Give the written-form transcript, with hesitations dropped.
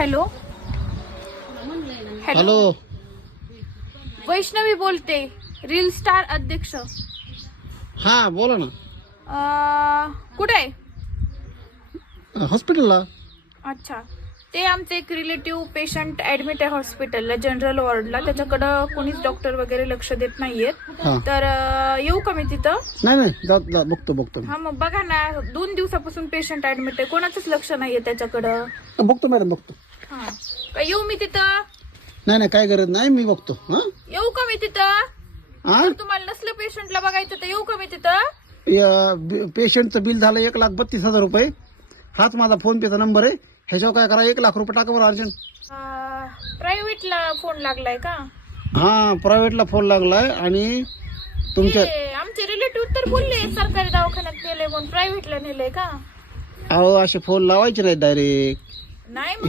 Hello hello. Vaishnavi बोलते, reel star अध्यक्ष. हा बोला ना. कुठे आहे? हॉस्पिटलला. अच्छा, ते आमचे एक रिलेटिव्ह पेशंट ऍडमिट आहे हॉस्पिटलला, जनरल वॉर्डला. त्याच्याकडं कोणीच डॉक्टर वगैरे लक्ष देत नाहीयेत. हा. तर येऊ का मी तिथं? नाही जा बघतो. हा मग बघा ना, 2 दिवसापासून पेशंट ऍडमिट आहे, कोणाचंच लक्ष नाहीये त्याच्याकडं. बघतो मॅडम बघतो. हा, काय येऊ मी तिथं? नाही काय गरज नाही, मी बघतो. हा येऊ का मी तिथं? जर तुम्हाला नसलं पेशंटला बघायचं तर येऊ का मी तिथं? पेशंटचं बिल झालं 1,32,000 रुपये. हाच माझा फोन पेचा नंबर आहे. ह्याच्यावर काय करा, 1 लाख रुपये टाका बरं अर्जंट. प्रायव्हेटला फोन लागलाय का? हा प्रायव्हेटला फोन लागलाय. आणि तुमच्या आमचे रिलेटिव्ह तर बोलले सरकारी दवाखान्यात नेले म्हणून, प्रायव्हेटला नेले का? अहो असे फोन लावायचे नाही डायरेक्ट. नाही